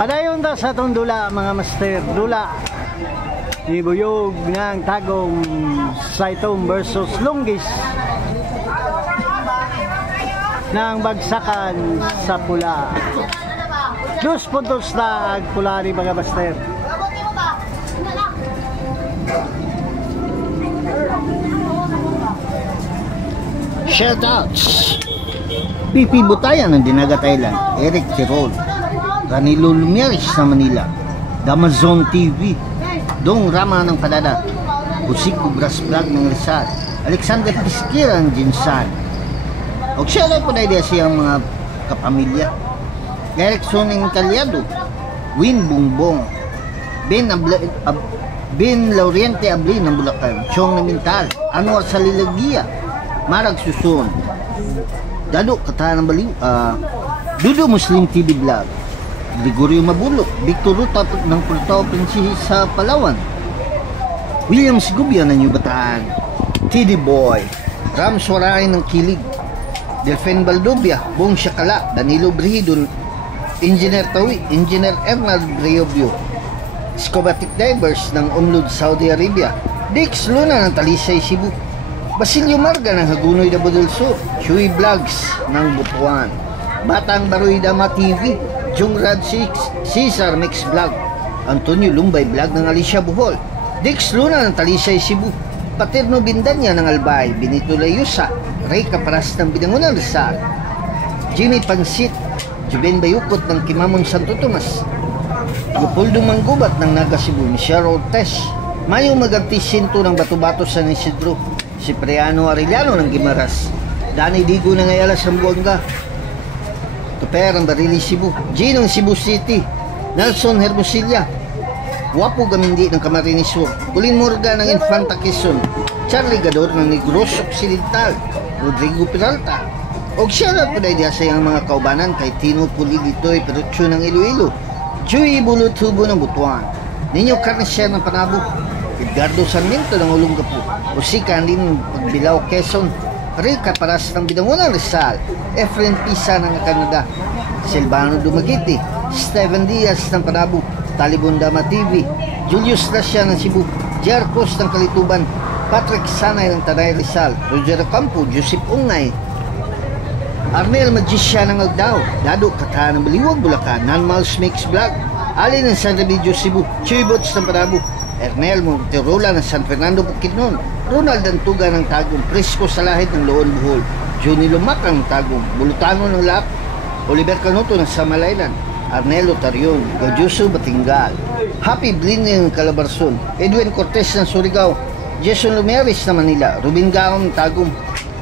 Padayon ta sa itong dula mga master. Dula ibuyog ng tagong Saitom versus Lunggis ng bagsakan sa pula. 2 puntos na ang pula ni mga master. Shoutouts Pipi Butayan ng Dinagat Island, Eric Tirol, Ranilo Lumieres sa Manila, Damazon TV, Dong Rama ng Padada, Busiko Brass Vlog ng Rizal, Alexander Pisquera ng Jinsan. O siya lang po na idea siyang mga kapamilya, Erickson ng Calyado, Win Bungbong, Ben Lauriente Abli ng Bulacan, Chong na Mintal, Anwar Salilagia, Marag Susun, Dado Katahan ng Baliw, Dudo Muslim TV Vlog, Gregorio Mabulok, Victor Ruta ng Purtao Prinsesi sa Palawan, William Sigubia ng New Bataan, TD Boy, Ram Soray ng Kilig, Delfen Baldovia, Bong Shakala, Danilo Brihido, Engineer Tawi, Engineer Ernald Briobio, Scobatic Divers ng Umlud, Saudi Arabia, Dix Luna ng Talisay, Cebu, Basilio Marga ng Hagunoy de Bodolso, Chewy Vlogs ng Butuan, Batang Baroy Dama TV, Jungrad Cesar Mix Vlog, Antonio Lumbay Vlog ng Alicia Bohol, Dix Luna ng Talisay, Cebu, Paterno Bindanya ng Albay, Benito Layusa, Ray Caparas ng Binangonan Rizal, Jimmy Pansit, Juben Bayukot ng Kimamon Santo Tomas, Leopoldo Manggubat ng Naga Cebu, Michelle Ortez, Mayo Magantisinto ng Bato-Bato San Isidro, Cipriano Arellano ng Gimaras, Danny Digo ng Ayala Sambuanga, Tuper ang Barili Cebu, Gino ng Cebu City, Nelson Hermosilla, Wapo Gamindi ng Camarines Sur, Colin Morga ng Infanta Quezon, Charlie Gador ng Negros Occidental, Rodrigo Peralta, og shoutout po dahil sa iyang mga kaubanan kay Tino Puliditoy Perucho ng Iloilo, Joey Bulutubo ng Butuan, Ninyo Carnicer ng Panabo, Edgardo Sarmiento ng Olongapo, Usika din Pagbilao Quezon, Rica Paras ng Binangonan Rizal, Efren Pisa ng Canada, Silvano Dumaguete, Steven Diaz ng Panabo, Talibon Dama TV, Julius Lasya ng Cebu, Jarcos ng Kalituban, Patrick Sanay ng Tanay Rizal, Roger Campo, Joseph Ungay, Arnel Magisya ng Agdao, Dado Katahan ng Baliwag, Bulacan, Nanmals Mix Vlog, Ali ng San Remigio Cebu, Chibots ng Panabo, Ernel Monterola ng San Fernando Bukidnon, Ronald Antuga ng Tagum, Prisco Salahid ng Loon Bohol, Johnny Lumac ng Tagum, Bulutano ng Lap, Oliver Canuto ng Samalaylan, Arnelo Tarion, Gajuso Batingal, Happy Blin ng Calabarzon, Edwin Cortez ng Surigao, Jason Lumeris ng Manila, Rubin Gaon ng Tagum,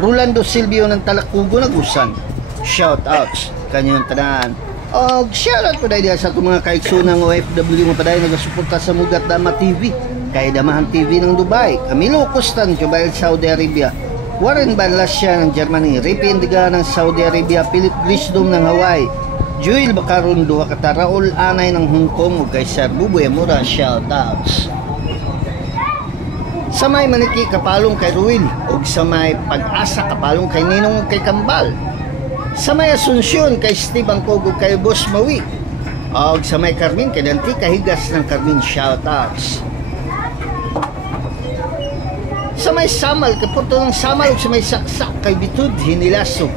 Rolando Silvio ng Talakugo ng Usan. Shoutouts kanyang tanan. O shoutout po dahil sa itong mga kaiksunang OFW mo pa dahil nagasuporta sa Mugat Dama TV, kay Damahan TV ng Dubai, Camilo Costan, Jubail, Saudi Arabia, Warren Banlasya ng Germany, Ripi Indiga ng Saudi Arabia, Philip Grisdom ng Hawaii, Joel Bacaron, Duha Kata, Raul Anay ng Hong Kong, o kay Sir Buboy Amura. Shoutouts sa may Maniki Kapalong kay Ruil, o sa may Pag-asa Kapalong kay Ninong kay Kambal, sa may Asunsyon kay Steve Angkog kay Boss Mawi, o sa may Carmen kay Danti Kahigas ng Carmen. Shoutouts sa may Samal kay Porto ng Samal, o sa may Saksak kay Bitud Hinilaso,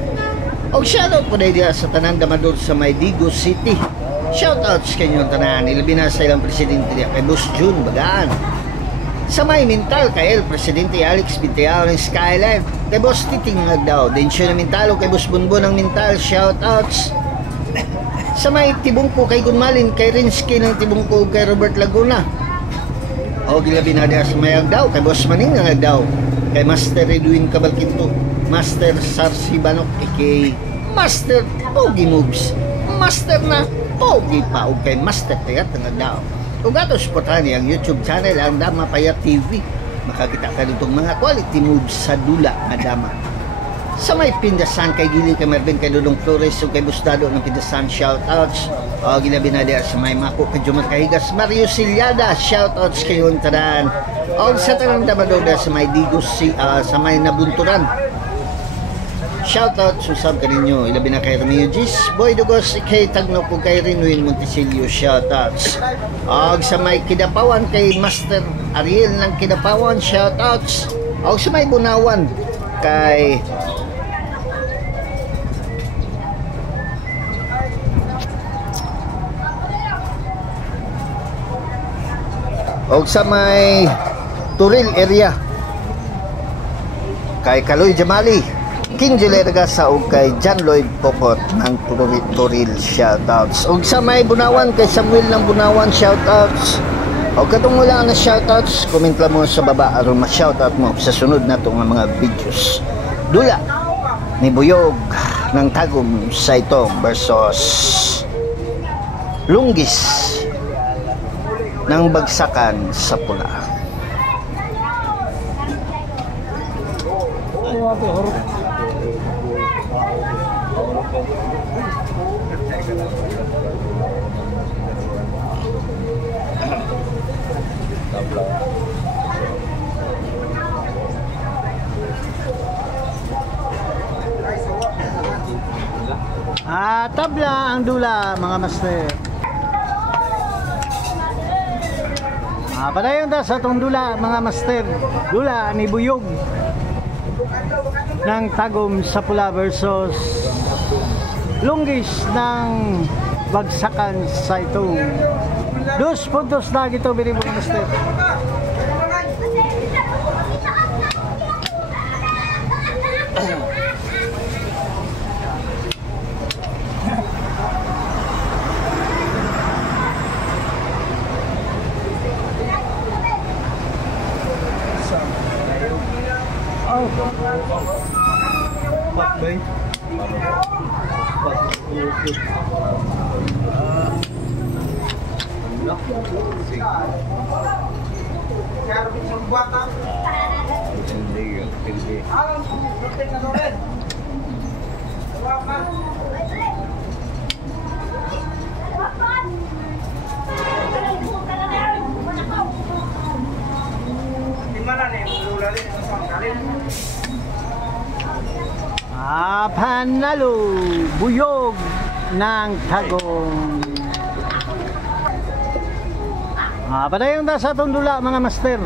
o shoutout po dahil sa tanan Damador sa may Digo City. Shoutouts kanyang tanan, ilabi na sa ilang presidente kay Boss June Bagaan, sa may Mental kay El Presidente Alex Binteao ng Skyline, kay Boss Titing Agdao, Densyo ng Mentalo kay Boss Bunbon ng Mental. Shoutouts sa may Tibungko kay Gunmalin, kay Rinsky ng Tibungko, kay Robert Laguna, o gilabi na sa may Agdao kay Boss Maning ng Agdao, kay Master Edwin Cabalquinto, Master Sarsi Banok, kay Master Pogi Moves, Master na Pogi pa, o kay Master Tayat ng Agdao. Kung gato supportahan niya ang YouTube channel ang Dama Payat TV, makakita ka nitong mga quality moves sa dula na dama. Sa may Pindasan kay Gili, kay Mervin, kay Dudong Flores, o kay Bustado ng Pindasan. Shoutouts o ginabi na diya sa may Mako kay Jumar Kahigas, Mario Silyada. Shoutouts kayo ang tanan o sa tanang Dabadoda sa may Digos, sa may Nabunturan, Shoutout susab kaninyo ilabi na kay Romeo Gis, Boy Dugos, kay Tagno po kay Rinuin Montesilio, shoutouts. Og sa may Kidapawan kay Master Ariel ng Kidapawan, shoutouts. Og sa may Bunawan kay og sa may Turil area kay Kaloy Jamali, King Julerga sa ug kay John Lloyd Popot ng Turil, shoutouts. Og sa may Bunawan kay Samuel ng Bunawan, shoutouts. Og katong wala na shoutouts, comment lang mo sa baba aron ma-shoutout mo sa sunod nato nga mga videos. Dula ni Buyog ng Tagum Saitong versus Lunggis ng Bagsakan sa Pula. Tabla ang dula mga master. Padayon ta sa tong dula mga master. Dula ni Buyog ng Tagum sa Pula versus Lunggis ng Bagsakan sa Itong. 2 puntos na gito bini mga master. Panalo Buyog ng Tagum. Padayon ta sa atong dula mga master.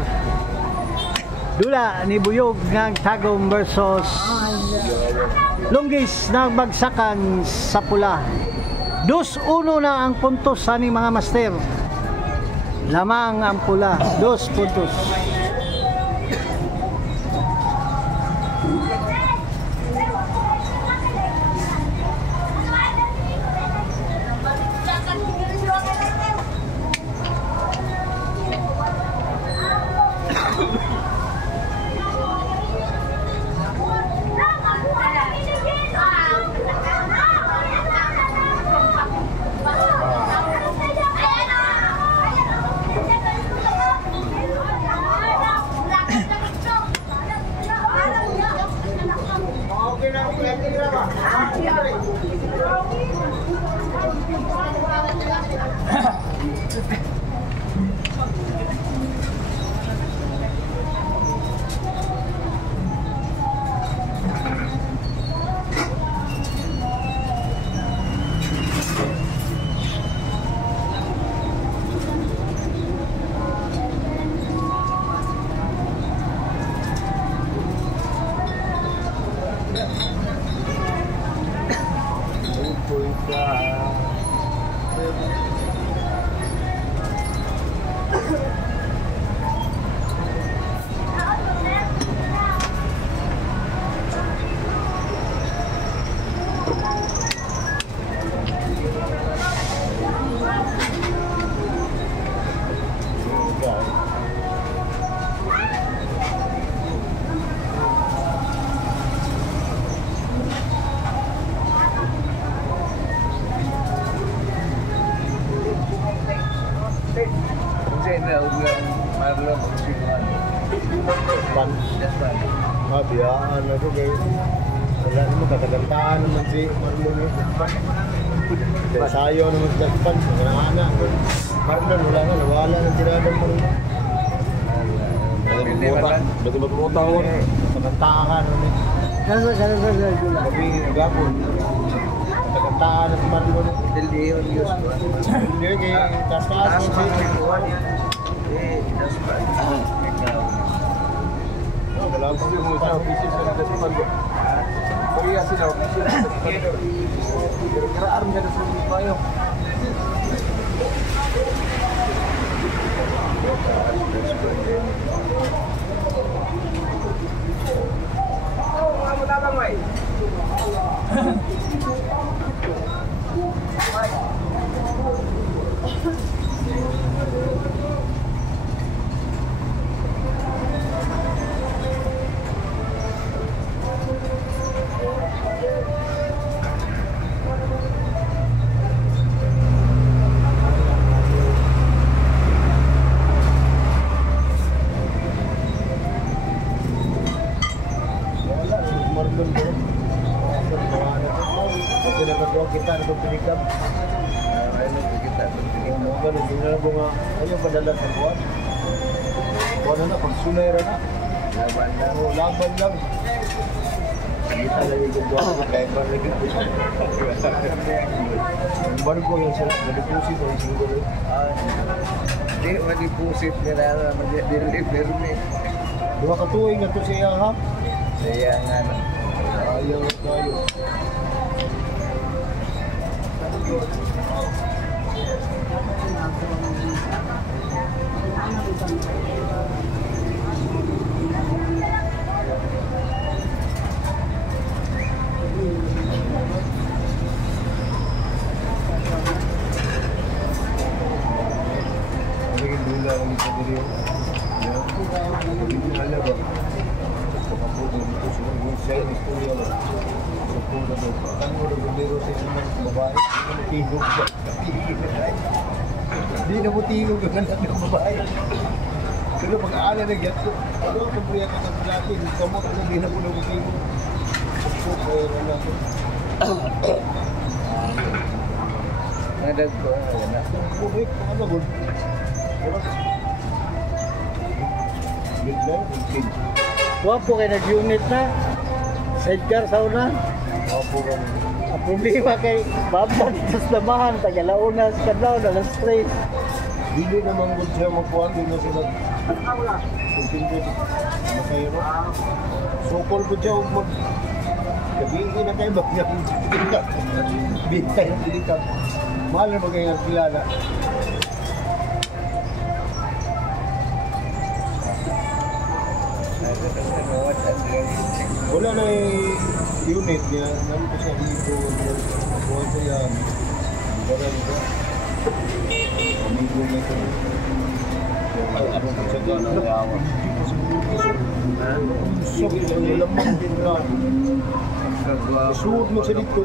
Dula ni Buyog ng Tagum versus Lunggis ng Bagsakan sa Pula. 2-1 na ang puntos ani mga master. Lamang ang Pula, 2 puntos. Biyaan na ito guys. Wala naman, katagantaan naman si Marlon eh. Sayo naman sa Japan, anak. Marlon, wala nga, nawala ng tiradang Marlon. Nagumutang ko. Kagantaan naman eh. Nasa ka sa gula. Kami gapon. Kagantaan ng Marlon. Hindi yun, Diyos ko. Hindi kay taas-taas mo siya. Dalam mo sa office sa Dasiman. Korea sila office sa Dasiman. Kira aron ka sa kayo. Kita untuk penikam. Kita mungkin dunia bunga ayo padala sa buwan. Buwan na pagsunay ra na. Laban lang. Kita lagi kedua kay balik. Baru ko yung sila deposit ng single. Di ma-deposit nila ma-deliver ni. Dua ka tuig nga to siya ha. Saya nga Ayaw tayo. Naging dula ang isa dito. Hindi na ba? Kapag dito siguro yung sa'yo istorya lang. Kapag dito, ano na gulero sa isang babae? Tigog siya. Hindi na mo tigog ang anak ng babae. Pero pag-aala na get ko, ano ang pagpuyat sa pulati? Gusto mo, hindi na po na mo tigog. So, kaya na ako. nadag ko na. Bubik, ano ba? Midnight, kid. Wapo kayo nag-unit na. Sidecar sa una. Opo kami. Ang problema kay babad sa lamahan, tagalaunas, kadlaw, alas 3. Dili naman gud siya magkuhan, di na sila. Continue. Masayro. Sokol po siya mag... Gabihin na kayo, bakit niya bintay ang dilikat. Mahal na magayang kilala. Wala na yung unit niya. Namin ko siya dito. Buwan ko yan. Barang ko. Amigo na ito. Ano ko siya gano'n? Sakit ang lamang din na. Suod mo siya dito.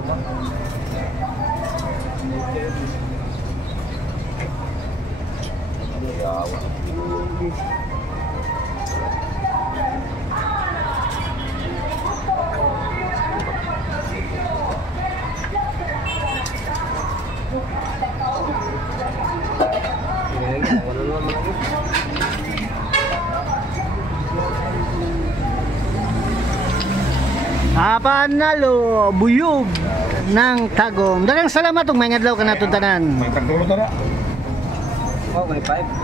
Panalo, buyog ng Tagum. Daghang salamat ug may ngadlaw ka natun tanan. May kagulot na. Oh, may 5.